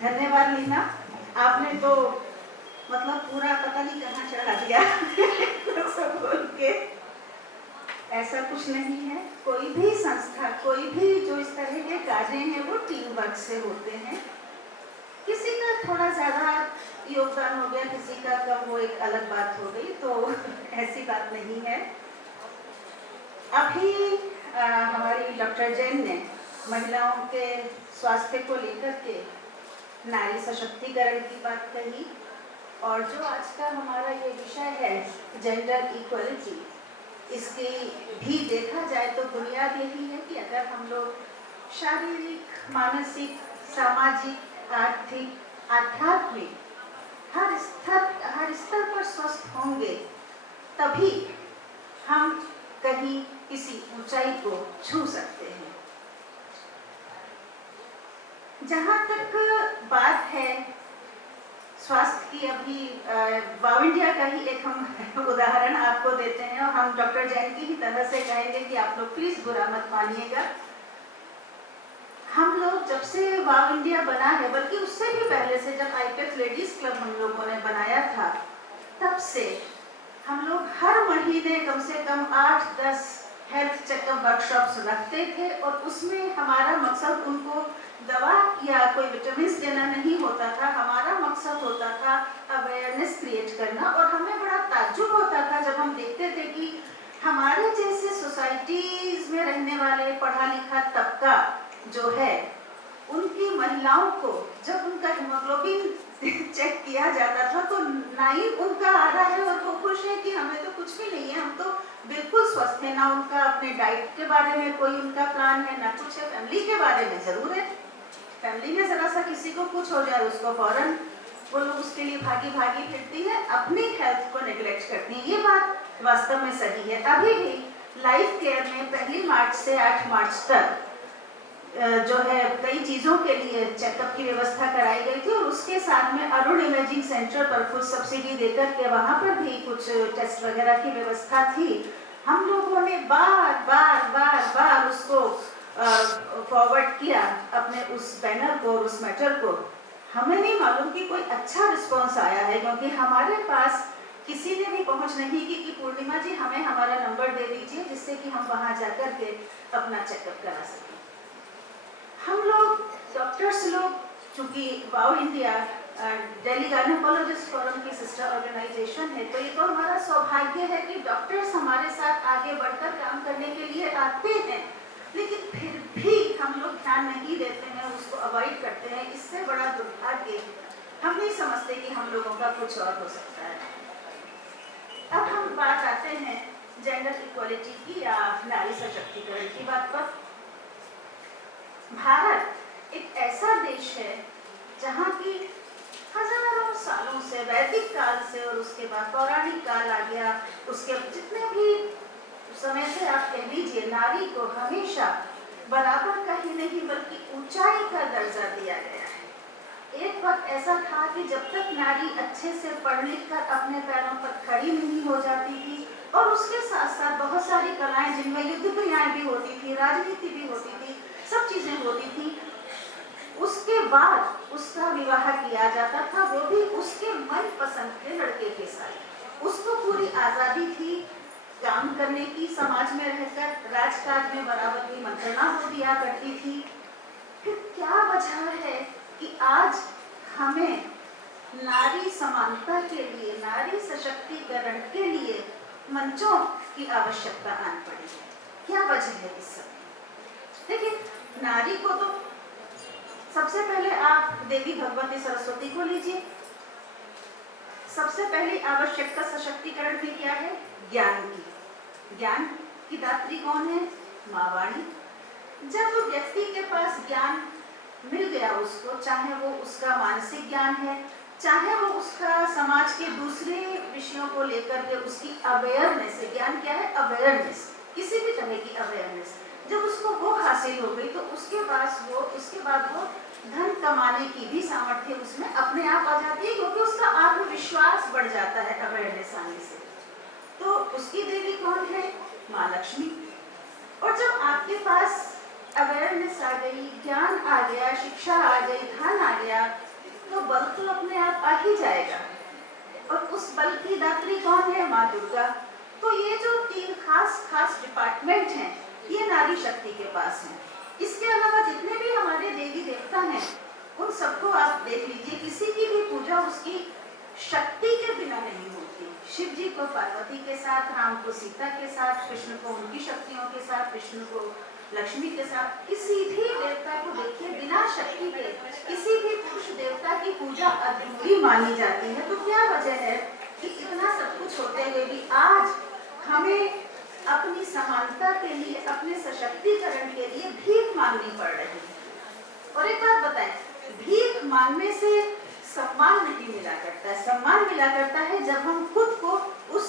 धन्यवाद लीना, आपने तो मतलब पूरा पता नहीं कहाँ चढ़ा दिया सब बोल के। ऐसा कुछ नहीं है, कोई भी संस्था, कोई भी जो इस तरह के कार्य हैं वो टीम वर्क से होते हैं। किसी का थोड़ा ज़्यादा योगदान हो गया, किसी का कम, वो एक अलग बात हो गई, तो ऐसी बात नहीं है। अभी हमारी डॉक्टर जैन ने महिलाओं के स्वास्थ्य को लेकर के नारी सशक्तिकरण की बात कही, और जो आज का हमारा ये विषय है जेंडर इक्वलिटी, इसकी भी देखा जाए तो बुनियाद यही है कि अगर हम लोग शारीरिक, मानसिक, सामाजिक, आर्थिक, आध्यात्मिक हर स्तर पर स्वस्थ होंगे, तभी हम कहीं किसी ऊंचाई को छू सकते हैं। जहाँ तक बात है स्वास्थ्य की, अभी वाव इंडिया का ही एक हम उदाहरण आपको देते हैं, और हम डॉक्टर जैन की ही तरह से कहेंगे कि आप लोग प्लीज बुरा मत मानिएगा। हम लोग जब से वाव इंडिया बना है, बल्कि उससे भी पहले से जब आईपेक्स लेडीज क्लब हम लोगों ने बनाया था, तब से हम लोग हर महीने कम से कम 8-10 हेल्थ चेकअप वर्कशॉप्स रखते थे, और उसमें हमारा मकसद उनको दवा या कोई विटामिन देना नहीं होता था। हमारा मकसद होता था अवेयरनेस क्रिएट करना, और हमें बड़ा ताज्जुब होता था जब हम देखते थे कि हमारे जैसे सोसाइटीज में रहने वाले पढ़ा लिखा तबका जो है, उनकी महिलाओं को जब उनका हीमोग्लोबिन चेक किया जाता था तो 9 उनका आ रहा है, और वो खुश है कि हमें तो कुछ भी नहीं है, हम तो बिल्कुल स्वस्थ है। ना उनका अपने डाइट के बारे में कोई उनका प्लान है, ना कुछ है। फैमिली के बारे में जरूर है, फैमिली में जरा सा किसी को कुछ हो जाए उसको फौरन वो लोग उसके लिए भागी भागी फिरती है, अपनी हेल्थ को नेग्लेक्ट करती है। ये बात वास्तव में सही है। अभी भी लाइफ केयर में 1 मार्च से 8 मार्च तक जो है कई चीज़ों के लिए चेकअप की व्यवस्था कराई गई थी, और उसके साथ में अरुण इमेजिंग सेंटर पर कुछ सब्सिडी देकर के वहाँ पर भी कुछ टेस्ट वगैरह की व्यवस्था थी। हम लोगों ने बार बार उसको फॉरवर्ड किया अपने उस बैनर को और उस मैटर को। हमें नहीं मालूम कि कोई अच्छा रिस्पॉन्स आया है, क्योंकि हमारे पास किसी ने भी पहुंच नहीं की कि पूर्णिमा जी हमें हमारा नंबर दे दीजिए जिससे कि हम वहां जाकर के अपना चेकअप करा सकें। हम लोग डॉक्टर्स लोग, चूंकि वाव इंडिया दिल्ली गायनेकोलॉजिस्ट फोरम की सिस्टर ऑर्गेनाइजेशन है, तो ये तो हमारा सौभाग्य है कि डॉक्टर्स हमारे साथ आगे बढ़कर काम करने के लिए आते हैं, लेकिन फिर भी हम लोग ध्यान नहीं देते हैं, उसको अवॉइड करते हैं। इससे बड़ा दुर्भाग्य हम नहीं समझते कि हम लोगों का कुछ और हो सकता है। अब हम बात आते हैं जेंडर इक्वलिटी की या नारी सशक्तिकरण की बात पर। भारत एक ऐसा देश है जहाँ की हजारों सालों से, वैदिक काल से और उसके बाद पौराणिक काल आ गया, उसके जितने भी समय से आप कह लीजिए, नारी को हमेशा बराबर का ही नहीं बल्कि ऊंचाई का दर्जा दिया गया है। एक वक्त ऐसा था कि जब तक नारी अच्छे से पढ़ लिख कर अपने पैरों पर खड़ी नहीं हो जाती थी, और उसके साथ साथ बहुत सारी कलाएं जिनमें युद्ध क्रियाएं भी होती थी, राजनीति भी होती थी, सब चीजें होती थी, उसके बाद उसका विवाह किया जाता था, वो भी उसके मन पसंद के लड़के के साथ। उसको पूरी आजादी थी काम करने की, समाज में रहकर राजकाज में बराबर की मंत्रणा हो दिया करती थी। फिर क्या वजह है कि आज हमें नारी समानता के लिए, नारी सशक्तिकरण के लिए मंचों की आवश्यकता आन पड़ी है? क्या वजह है इस सब? देखिए, नारी को तो सबसे पहले आप देवी भगवती सरस्वती को लीजिए। सबसे पहली आवश्यकता सशक्तिकरण में क्या है? ज्ञान की। ज्ञान की दात्री कौन है? माँ वाणी। जब व्यक्ति के पास ज्ञान मिल गया, उसको चाहे वो उसका मानसिक ज्ञान है, चाहे वो उसका समाज के दूसरे विषयों को लेकर के उसकी अवेयरनेस है। ज्ञान क्या है? अवेयरनेस, किसी भी तरह की अवेयरनेस। जब उसको वो हासिल हो गई तो उसके बाद वो धन कमाने की भी सामर्थ्य उसमें अपने आप आ जाती है, क्योंकि उसका आत्मविश्वास बढ़ जाता है अवेयरनेस आने से। तो उसकी देवी कौन है? माँ लक्ष्मी। और जब आपके पास अवेयरनेस आ गई, ज्ञान आ गया, शिक्षा आ गई, धन आ गया, ही जाएगा। और उस बल की दात्री कौन है? माँ दुर्गा। तो ये जो 3 खास डिपार्टमेंट हैं, ये नारी शक्ति के पास हैं। इसके अलावा जितने भी हमारे देवी देवता हैं, उन सबको आप देख लीजिए, किसी की भी पूजा उसकी शक्ति के बिना नहीं होती। शिव जी को पार्वती के साथ, राम को सीता के साथ, कृष्ण को उनकी शक्तियों के साथ, विष्णु को लक्ष्मी के साथ। किसी भी देवता को देखिए, बिना शक्ति के किसी भी पुरुष देवता की पूजा अधूरी मानी जाती है। तो क्या वजह है कि इतना सब कुछ होते हुए भी आज हमें अपनी समानता के लिए, अपने सशक्तिकरण के लिए भीख मांगनी पड़ रही है। और एक बात बताएं, भीख मांगने से सम्मान नहीं मिला करता है। सम्मान मिला करता है जब हम खुद को उस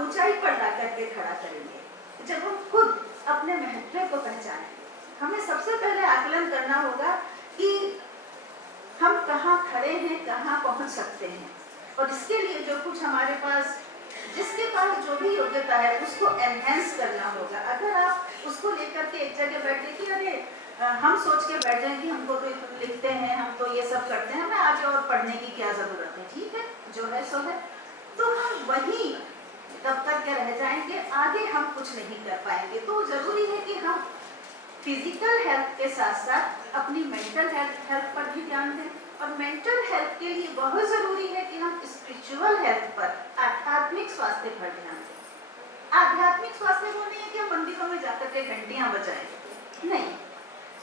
ऊंचाई पर ला करके खड़ा करेंगे, जब हम खुद अपने महत्व को पहचानेंगे। हमें सबसे पहले आकलन करना होगा कि हम कहाँ खड़े हैं, कहाँ पहुंच सकते हैं, और इसके लिए जो कुछ हमारे पास, जिसके पास जो भी योग्यता है, उसको एनहेंस करना होगा। अगर आप उसको लेकर के एक जगह बैठे कि अरे हम सोच के बैठ जाएं कि हमको तो लिखते हैं, हम तो ये सब करते हैं, हमें आगे और पढ़ने की क्या जरूरत है, ठीक है, जो है सो है, तो हम वही तब तक के रह जाएंगे, आगे हम कुछ नहीं कर पाएंगे। तो जरूरी है कि हम फिजिकल हेल्थ के साथ साथ अपनी मेंटल हेल्थ पर भी ध्यान दें। और मेंटल हेल्थ के लिए बहुत जरूरी है कि हम स्पिरिचुअल हेल्थ पर, आध्यात्मिक स्वास्थ्य पर ध्यान दें। आध्यात्मिक स्वास्थ्य वो नहीं है कि हम मंदिरों में जाकर के घंटियां बजाएं, नहीं।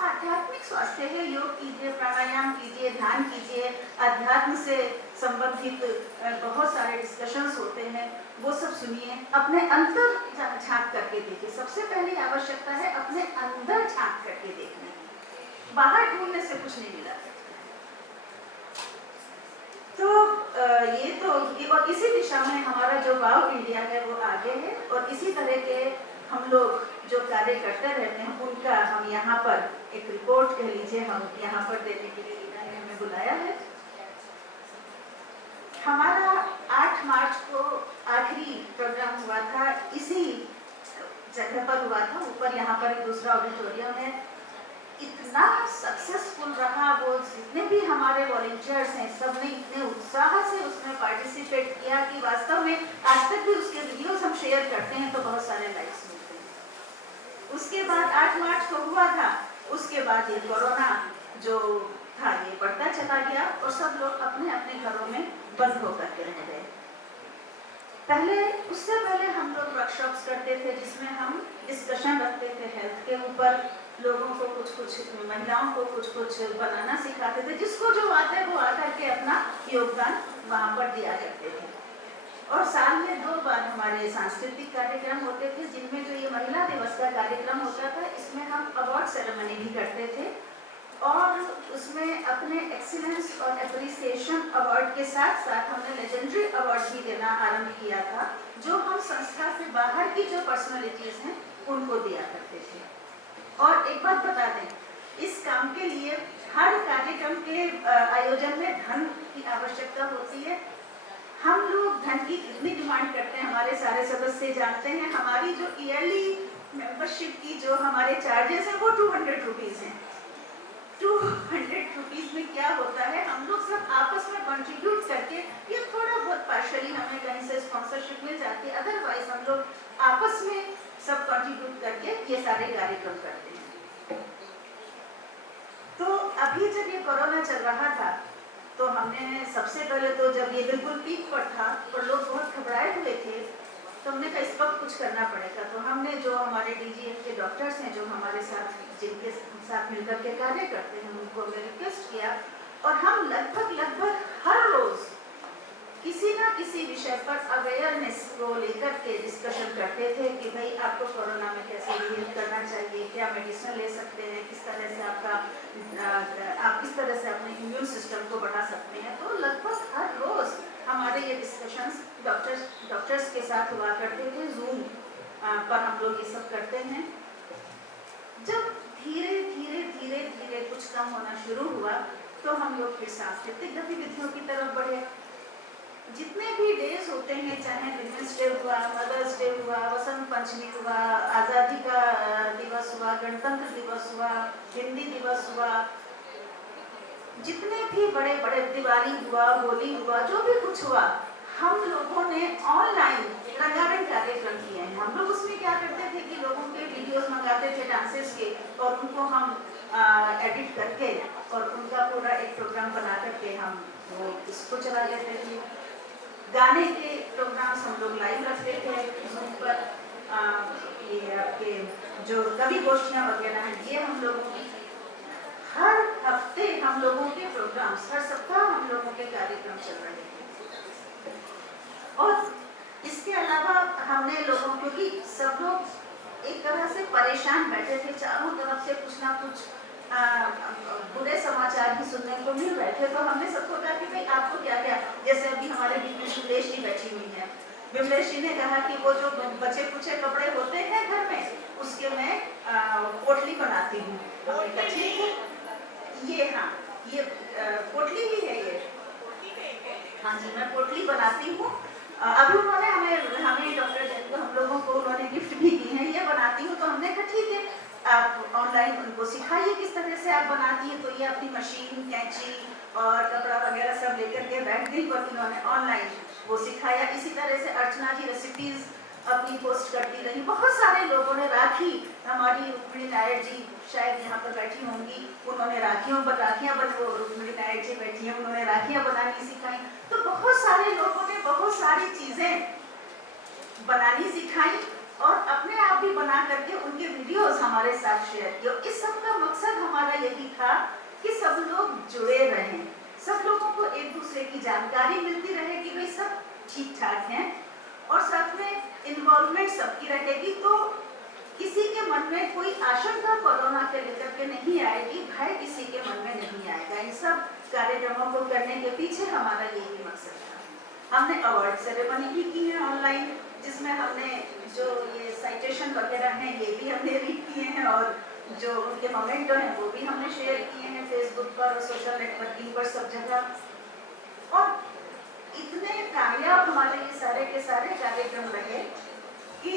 आध्यात्मिक स्वास्थ्य है, योग कीजिए, प्राणायाम कीजिए, ध्यान कीजिए, अध्यात्म से संबंधित बहुत सारे डिस्कशंस होते हैं, वो सब सुनिए, अपने अंदर झांक करके देखिए। सबसे पहली आवश्यकता है अपने अंदर झांक करके देखने, बाहर ढूंढने से कुछ नहीं मिला। तो और इसी दिशा में हमारा जो वाव इंडिया है वो आगे है, और इसी तरह के हम लोग जो कार्य करते रहते हैं, उनका हम यहाँ पर एक रिपोर्ट कह लीजिए, हम यहाँ पर देने के लिए लीना ने हमें बुलाया है। हमारा 8 मार्च को आखिरी प्रोग्राम हुआ था, इसी जगह पर हुआ था, ऊपर यहाँ पर एक दूसरा ऑडिटोरियम है। इतना सक्सेसफुल रहा, वो जितने भी हमारे वॉलंटियर्स हैं, सब ने इतने उत्साह से उसमें पार्टिसिपेट किया कि वास्तव में आज तक भी उसके वीडियोस हम शेयर करते हैं तो बहुत सारे लाइक्स मिलते हैं। उसके बाद 8 मार्च को हुआ था, उसके बाद ये कोरोना जो था ये बढ़ता चला गया, और सब लोग अपने अपने घरों में बंद होकर के रह गए। उससे पहले हम लोग वर्कशॉप्स करते थे, जिसमें हम डिस्कशन रखते थे हेल्थ के ऊपर, लोगों को कुछ महिलाओं को कुछ बनाना सिखाते थे, जिसको जो आता है वो आकर के अपना योगदान वहाँ पर दिया करते थे। और साल में 2 बार हमारे सांस्कृतिक कार्यक्रम होते थे, जिनमें जो ये महिला दिवस का कार्यक्रम होता था, इसमें हम अवार्ड सेरेमनी भी करते थे, और उसमें अपने एक्सीलेंस और एप्रिसिएशन अवार्ड के साथ साथ हमने लेजेंडरी अवार्ड भी देना आरंभ किया था, जो हम संस्था से बाहर की जो पर्सनालिटीज हैं उनको दिया करते थे। और एक बात बता दें, इस काम के लिए हर कार्यक्रम के आयोजन में धन की आवश्यकता होती है। हम लोग धन की कितनी डिमांड करते हैं, हमारे सारे सदस्य जानते हैं। हमारी जो ईयरली मेंबरशिप की जो हमारे चार्जेस हैं वो 200 रुपीज़ हैं। 200 रुपीज़ में क्या होता है, हम लोग सब आपस में कंट्रीब्यूट करके, ये थोड़ा बहुत पार्शली हमें कहीं से स्पॉन्सरशिप मिल जाती है, अदरवाइज हम लोग आपस में सब कंट्रीब्यूट करके ये सारे कार्यक्रम करते हैं। तो अभी जब ये कोरोना चल रहा था, तो हमने सबसे पहले तो जब ये बिल्कुल पीक पर था और लोग बहुत घबराए हुए थे, तो हमने कहा इस वक्त कुछ करना पड़ेगा। तो हमने जो हमारे DGF के डॉक्टर्स हैं, जो हमारे साथ, जिनके साथ मिलकर के कार्य करते हैं, उनको हमने रिक्वेस्ट किया, और हम लगभग हर रोज किसी ना किसी विषय पर अवेयरनेस को लेकर के डिस्कशन करते थे कि भाई आपको कोरोना में कैसे डील करना चाहिए, क्या मेडिसिन ले सकते हैं, किस तरह से आप किस तरह से अपने इम्यून सिस्टम को बढ़ा सकते हैं। तो लगभग हर रोज हमारे ये डिस्कशंस डॉक्टर्स के साथ हुआ करते थे, जूम पर हम लोग ये सब करते हैं। जब धीरे धीरे कुछ कम होना शुरू हुआ, तो हम लोग फिर सांस्कृतिक गतिविधियों की तरफ बढ़े। जितने भी डेज होते हैं, चाहे विमेंस डे हुआ, मदर्स डे हुआ, वसंत पंचमी हुआ, आज़ादी का दिवस हुआ, गणतंत्र दिवस हुआ, हिंदी दिवस हुआ, जितने भी बड़े बड़े दिवाली हुआ, होली हुआ, जो भी कुछ हुआ, हम लोगों ने ऑनलाइन रंगारंग कार्यक्रम किए हैं। हम लोग उसमें क्या करते थे कि लोगों के वीडियोस मंगाते थे डांसेस के, और उनको हम एडिट करके और उनका पूरा एक प्रोग्राम बना करके हम वो इसको चला लेते थे। गाने के प्रोग्राम्स हम लोग लाइव रखते थे Zoom पर। ये आपके जो कवि गोष्ठियाँ वगैरह हैं, ये हम लोगों की हर हफ्ते हम लोगों के प्रोग्राम्स, हर सप्ताह हम लोगों के कार्यक्रम चल रहे थे। और इसके अलावा हमने लोगों, क्योंकि सब लोग एक तरह से परेशान बैठे थे, चारों तरफ से कुछ ना कुछ बुरे समाचार भी सुनने को मिल रहे थे, तो हमने सबको कहा कि भाई आपको क्या क्या, जैसे अभी हमारे बीच में विमलेश जी बैठी हुई है, विमलेश जी ने कहा कि वो जो बचे कुचे कपड़े होते हैं घर में, उसके मैं पोटली बनाती हूँ। ठीक है, ये हाँ, ये पोटली ही है ये। हाँ जी, मैं पोटली बनाती हूँ। अभी उन्होंने हमें डॉक्टर हम लोगों को उन्होंने गिफ्ट भी दी है, ये बनाती हूँ। तो हमने कहा ठीक है, आप ऑनलाइन उनको सिखाइए किस तरह से आप बनाती है। तो ये अपनी मशीन, कैंची और कपड़ा वगैरह सब लेकर के बैठ गई और इन्होंने ऑनलाइन वो सिखाया। इसी तरह से अर्चना जी रेसिपीज अपनी पोस्ट करती रही। बहुत सारे लोगों ने, राखी हमारी रुक्मिणी नायर जी शायद यहाँ पर बैठी होंगी, उन्होंने राखियों पर राखियाँ वो रुक्मिणी नायर जी बैठी हैं, उन्होंने राखियाँ बनानी सिखाई। तो बहुत सारे लोगों ने बहुत सारी चीजें बनानी सिखाई और अपने आप भी बना करके उनके वीडियोस हमारे साथ शेयर किए। इस सब का मकसद हमारा यही था कि सब लोग जुड़े रहें, सब लोगों को एक दूसरे की जानकारी मिलती रहे कि भाई सब ठीक ठाक हैं, और साथ में इन्वॉल्वमेंट सबकी रहेगी। तो किसी के मन में कोई आशंका कोरोना के लेकर के नहीं आएगी, भय किसी के मन में नहीं आएगा। इन सब कार्यक्रमों को करने के पीछे हमारा यही मकसद था। हमने अवार्ड सेरेमनी भी की है ऑनलाइन, जिसमें हमने जो ये साइटेशन वगैरह हैं ये भी हमने रीड किए हैं, और जो उनके मोमेंटो हैं वो भी हमने शेयर किए हैं फेसबुक पर और सोशल नेटवर्किंग पर, सब जगह। और इतने कामयाब हमारे ये सारे के सारे कार्यक्रम रहे कि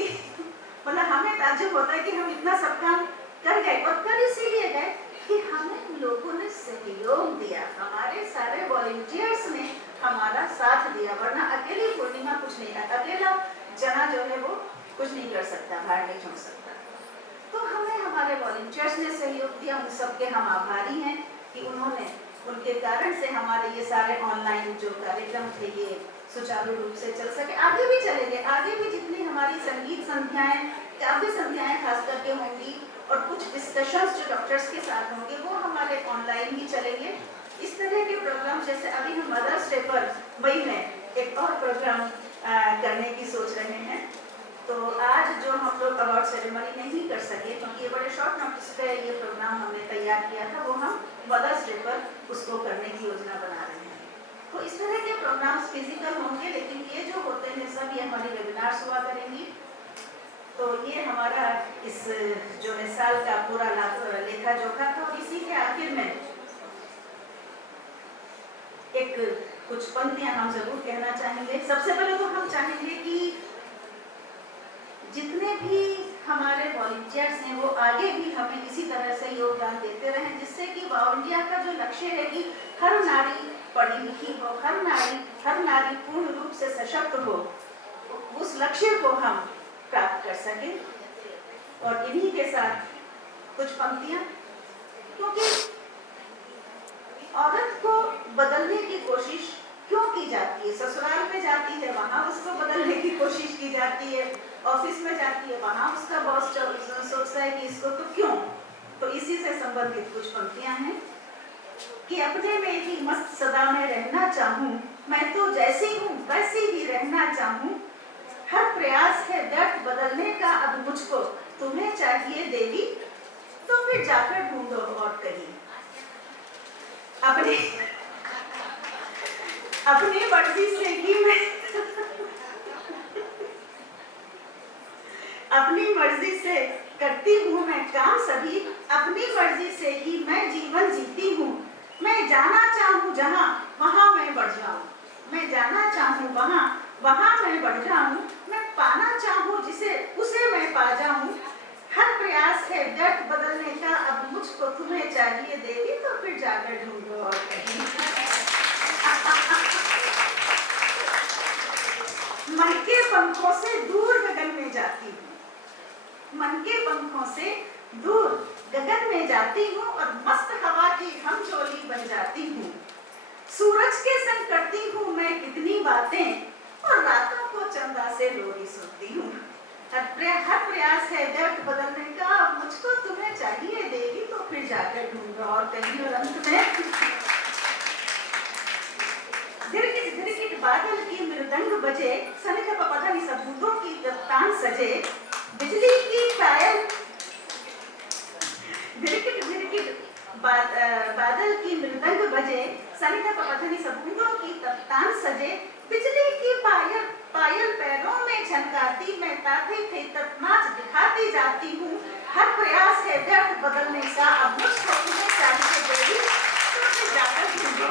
मतलब हमें ताज्जुब होता है कि हम इतना सब काम कर गए, और कर इसीलिए गए कि हमें लोगों ने सहयोग दिया, हमारे सारे वॉलंटियर्स ने हमारा साथ दिया। वरना अकेली पूर्णिमा कुछ नहीं है, अकेला जना जो है वो कुछ नहीं कर सकता, बाहर नहीं छोड़ सकता। तो हमें हमारे वॉलंटियर्स ने सहयोग दिया, उन सबके हम आभारी हैं कि उन्होंने, उनके कारण से हमारे ये सारे ऑनलाइन जो कार्यक्रम थे ये सुचारू रूप से चल सके, आगे भी चलेंगे। आगे भी जितनी हमारी संगीत संध्याएं, काव्य संध्याएं खास करके होंगी, और कुछ डिस्कशंस जो डॉक्टर्स के साथ होंगे वो हमारे ऑनलाइन ही चलेंगे। इस तरह के प्रोग्राम, जैसे अभी हम मदर्स डे पर मई में एक और प्रोग्राम करने की सोच रहे हैं। तो आज जो हम लोग अवार्ड सेरेमनी नहीं कर सके, क्योंकि ये बड़े शॉर्ट नोटिस पे ये प्रोग्राम हमने तैयार किया था, वो हम मदर्स डे पर उसको करने की योजना बना रहे हैं। तो इस तरह के प्रोग्राम्स फिजिकल होंगे, लेकिन ये जो होते हैं सब ये हमारी वेबिनार्स हुआ करेंगी। तो ये हमारा इस जो है साल का पूरा लेखा जोखा था। और इसी के आखिर में एक कुछ पंक्तियां हम जरूर कहना चाहेंगे। सबसे पहले तो हम चाहेंगे कि जितने भी हमारे वॉलंटियर्स हैं वो आगे भी हमें इसी तरह से योगदान देते रहें, जिससे कि वाउंडिया का जो लक्ष्य है कि हर नारी पढ़ी लिखी हो, हर नारी पूर्ण रूप से सशक्त हो, उस लक्ष्य को हम प्राप्त कर सकें। और इन्हीं के साथ कुछ पंक्तियां, क्योंकि औरत को बदलने की कोशिश क्यों की जाती है? ससुराल में जाती है, वहां उसको बदलने की कोशिश की जाती है, ऑफिस में जाती है, वहां उसका बॉस सोचता है कि इसको तो क्यों। तो इसी से संबंधित कुछ पंक्तियां हैं कि अपने में ही मस्त सदा मैं रहना चाहूं, मैं तो जैसी हूँ वैसी ही रहना चाहूं, हर प्रयास है व्यर्थ बदलने का अब मुझको, तुम्हें चाहिए देवी तो फिर जाकर ढूंढो और कहीं। अपनी मर्जी से ही मैं अपनी मर्जी से करती हूँ मैं काम सभी, अपनी मर्जी से ही मैं जीवन जीती हूँ, मैं जाना चाहूँ जहाँ वहाँ मैं बढ़ जाऊँ, मैं जाना चाहूँ वहाँ मैं बढ़ जाऊँ, मैं पाना चाहूँ जिसे उसे मैं पा जाऊँ, हर प्रयास है व्यर्थ बदलने का अब मुझको, तुम्हें चाहिए देवी तो फिर जाकर ढूंढो और पंखों से दूर गगन में जाती हूँ, मन के पंखों से दूर गगन में जाती हूँ और मस्त हवा की हम चोली बन जाती हूँ। सूरज के संग करती हूँ मैं कितनी बातें और रातों को चंदा से लोरी सुनती हूँ। हर प्रयास है व्यर्थ बदलने का, मुझको तुम्हें चाहिए देवी तो फिर जाकर ढूंढो। और कहीं और अंत में धिरकिट धिरकिट बादल की मृदंग बजे, सनिध पपधनि सबूतों की तान सजे, बिजली की पायल धिरकिट धिरकिट बादल की मृदंग बजे, सनिध पपधनि सबूतों की तान सजे, बिजली की पायल पैरों में झनकाती, मैं ताते थे तब नाच दिखाती जाती हूँ। हर प्रयास है व्यर्थ बदलने का, अब मुझको तुम्हें चाहिए देवी तो फिर जाकर ढूंढो।